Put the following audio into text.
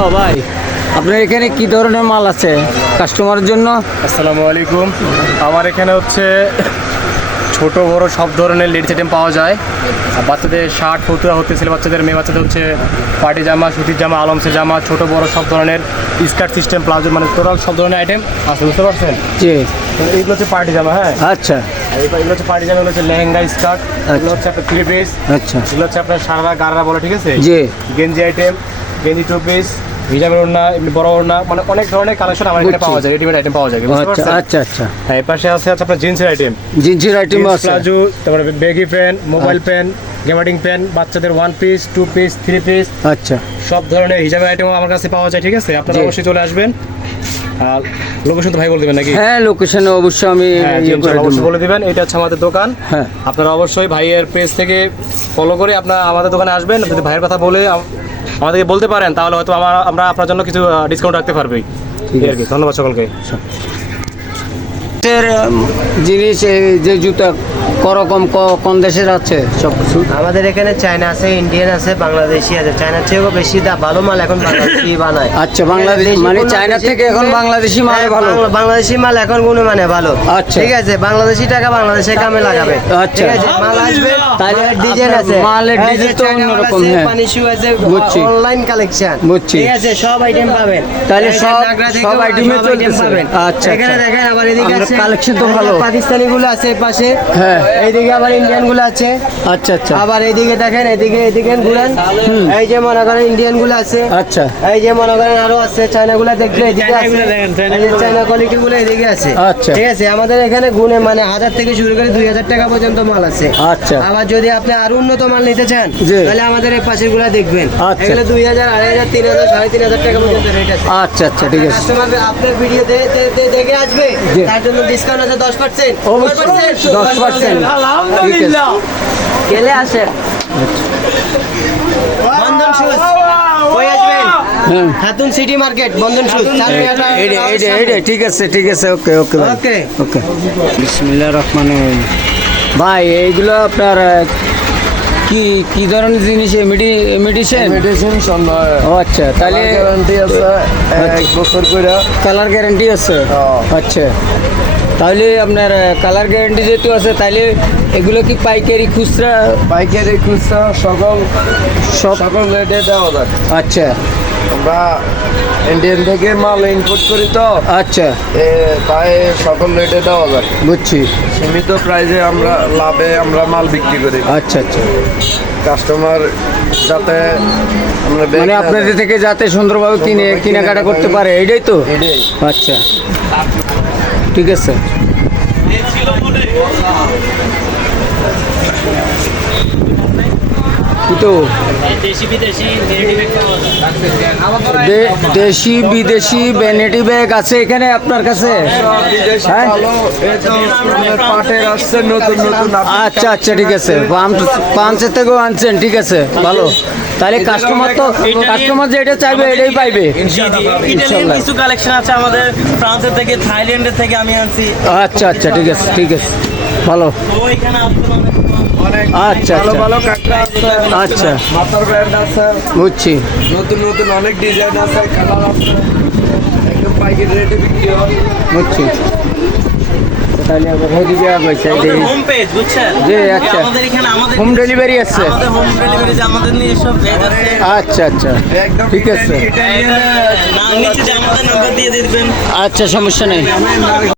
Hello ভাই, আপনার এখানে কি ধরনের মাল আছে কাস্টমারের জন্য? আসসালামু আলাইকুম। আমার এখানে হচ্ছে ছোট বড় সব ধরনের লেডিস আইটেম পাওয়া যায়। আর বাচ্চাদের শার্ট ফতুয়া হতে ছেলে বাচ্চাদের মেয়ে বাচ্চাদের হচ্ছে পার্টি জামা, সুতির জামা, আলমসের জামা, ছোট বড় সব ধরনের স্কার্ট সিস্টেম, প্লাজো, মানে টোটাল সব ধরনের আইটেম আছে, বুঝতে পারছেন? জি। তো এইগুলো হচ্ছে পার্টি জামা। হ্যাঁ, আচ্ছা এগুলো হচ্ছে পার্টি জামা, এগুলো হচ্ছে লেহেঙ্গা, স্কার্ট, এগুলো হচ্ছে আপনার 3 পিস, আচ্ছা। এগুলো হচ্ছে আপনার সারা গাররা বলে, ঠিক আছে? জি। গেঞ্জি আইটেম, গেঞ্জি 2 পিস, হিজাবের ওড়না, এমনি বড় ওড়না, মানে অনেক ধরনের কালেকশন আমার এখানে পাওয়া যায়, রেডিমেড আইটেম পাওয়া যায়, বুঝতে আচ্ছা পারছেন? আচ্ছা আচ্ছা। হ্যাঁ, এই পাশে আছে আপনার জিন্সের আইটেম, জিন্সের আইটেম আছে। প্লাজো, তারপরে ব্যাগি প্যান্ট, মোবাইল প্যান্ট, গেমার্ডিং প্যান্ট, বাচ্চাদের 1 পিস, 2 পিস, 3 পিস, আচ্ছা। সব ধরনের হিজাবের আইটেমও আমার কাছে পাওয়া যায়, ঠিক আছে? আপনারা জি। অবশ্যই চলে আসবেন। আর লোকেশন তো ভাই বলে দেবেন নাকি? হ্যাঁ, লোকেশনে অবশ্যই আমি হ্যাঁ, ইয়ে করে অবশ্যই দেবো। বলে দিবেন। এটা হচ্ছে আমাদের দোকান। হ্যাঁ। আপনারা অবশ্যই ভাইয়ের পেজ থেকে ফলো করে আপনারা আমাদের দোকানে আসবেন। যদি ভাইয়ের কথা বলে আমাদেরকে বলতে পারেন, তাহলে হয়তো আমরা আপনার জন্য কিছু ডিসকাউন্ট রাখতে পারবো। ঠিক আর কি, ধন্যবাদ সকলকে। এর জিনিস এই যে জুতা করকম কোন দেশের আছে সব কিছু? আমাদের এখানে চায়না আছে, ইন্ডিয়ান আছে, বাংলাদেশি আছে। চায়নার চেয়েও বেশি ভালো মাল এখন বাংলাদেশি বানায়। আচ্ছা, বাংলাদেশ মানে চায়না থেকে এখন বাংলাদেশি মাল ভালো। বাংলাদেশি মাল এখন গুণমানে ভালো। আচ্ছা। ঠিক আছে, বাংলাদেশি টাকা বাংলাদেশে কামে লাগাবে। আচ্ছা। ঠিক আছে, মাল আসবে, তাহলে ডিজাইন আছে, মালের ডিজাইন তো অন্যরকম। হ্যাঁ, পানি শু আছে, বুঝছি। Online collection. বুঝছি। ঠিক আছে, সব আইটেম পাবেন। তাহলে এই যে সব নাগরা থেকে সব আইটেমে সব চলতেছে। item পাবেন। আচ্ছা এখানে আচ্ছা। দেখেন, আবার এদিকে আপনার আছে কালেকশন তো ভালো। পাকিস্তানি গুলো আছে পাশে। হ্যাঁ। এইদিকে আবার ইন্ডিয়ান গুলো আছে। আচ্ছা আচ্ছা। আবার এইদিকে দেখেন, এদিকে ঘুরেন, এই যে মনে করেন ইন্ডিয়ান গুলো আছে। আচ্ছা এই যে মনে করেন আরো আছে, চায়না গুলা দেখলে এদিকে আছে, এই যে চায়না কোয়ালিটি গুলো এদিকে আছে। আচ্ছা। ঠিক আছে, আমাদের এখানে গুণে মানে 1000 থেকে শুরু করে 2000 টাকা পর্যন্ত মাল আছে। আচ্ছা। আবার যদি আপনি আরো উন্নত মাল নিতে চান, জি। তাহলে আমাদের এই পাশের গুলা দেখবেন। আচ্ছা। এগুলো 2000, 2500, 3000, 3500 টাকা পর্যন্ত রেট আছে। আচ্ছা আচ্ছা, ঠিক আছে। কাস্টমার আপনার ভিডিও দেখে আসবে, জি। তার জন্য ডিসকাউন্ট আছে 10%। অবশ্যই 10%। আলহামদুলিল্লাহ। গেলে আসেন বন্ধন শুজ, কই আসবেন? হ্যাঁ। খাতুন সিটি মার্কেট, বন্ধন শুজ। এইটা ঠিক আছে ঠিক আছে। ওকে ওকে ভাই। ওকে। ওকে। বিসমিল্লাহির রহমানির রহিম। ভাই এইগুলো আপনার কি কি ধরনের জিনিস? মেডিসিন ও আচ্ছা, তাহলে গ্যারান্টি আছে 1 বছর করে। কালার গ্যারান্টি আছে? আচ্ছা, তাহলে আপনার কালার গ্যারান্টি যেহেতু আছে, তাহলে এগুলো কি পাইকারি খুচরা? পাইকারি খুচরা সকল রেটে দেওয়া যায়। আচ্ছা আমরা ইন্ডিয়ান থেকে মাল ইনপুট করি তো, আচ্ছা, তাই সকল রেটে দেওয়া যায়। বুঝছি। সীমিত প্রাইসে আমরা লাভে আমরা মাল বিক্রি করি। আচ্ছা আচ্ছা, কাস্টমার যাতে আমরা মানে আপনাদের থেকে যাতে সুন্দরভাবে কেনাকাটা করতে পারে, এইটাই তো? এটাই। আচ্ছা, ঠিক আছে। তো দেশি বিদেশি ভ্যানিটি ব্যাগ আছে এখানে আপনার কাছে? হ্যাঁ? পাটের আসছে নতুন নতুন। আচ্ছা আচ্ছা, ঠিক আছে। পাঁচের থেকেও আনছেন, ঠিক আছে, ভালো। তাহলে কাস্টমার যেটা চাইবে এটাই পাইবে ইনশাআল্লাহ। কিছু কালেকশন আছে আমাদের ফ্রান্সের থেকে, থাইল্যান্ডের থেকে আমি আনছি। আচ্ছা আচ্ছা, ঠিক আছে ঠিক আছে, ভালো। ওইখানে আচ্ছা ভালো আচ্ছা ভালো কাঁকড়া আছে, আচ্ছা, মাথার ব্র্যান্ড আছে, বুঝছি। নতুন নতুন অনেক ডিজাইন আছে, কালার আছে, একদম পাইকারি রেটে বিক্রি হয়। বুঝছি। তাহলে আবার হেদিকে আগাইছে হোম পেজ, বুঝছেন? জি, আচ্ছা। আমাদের এখানে হোম ডেলিভারি আছে? আমাদের হোম ডেলিভারি, আমাদের নিজস্ব পেজ আছে। আচ্ছা আচ্ছা, একদম ঠিক আছে। নিচে যে আমাদের নাম্বার দিয়ে দিবেন। আচ্ছা, সমস্যা নেই।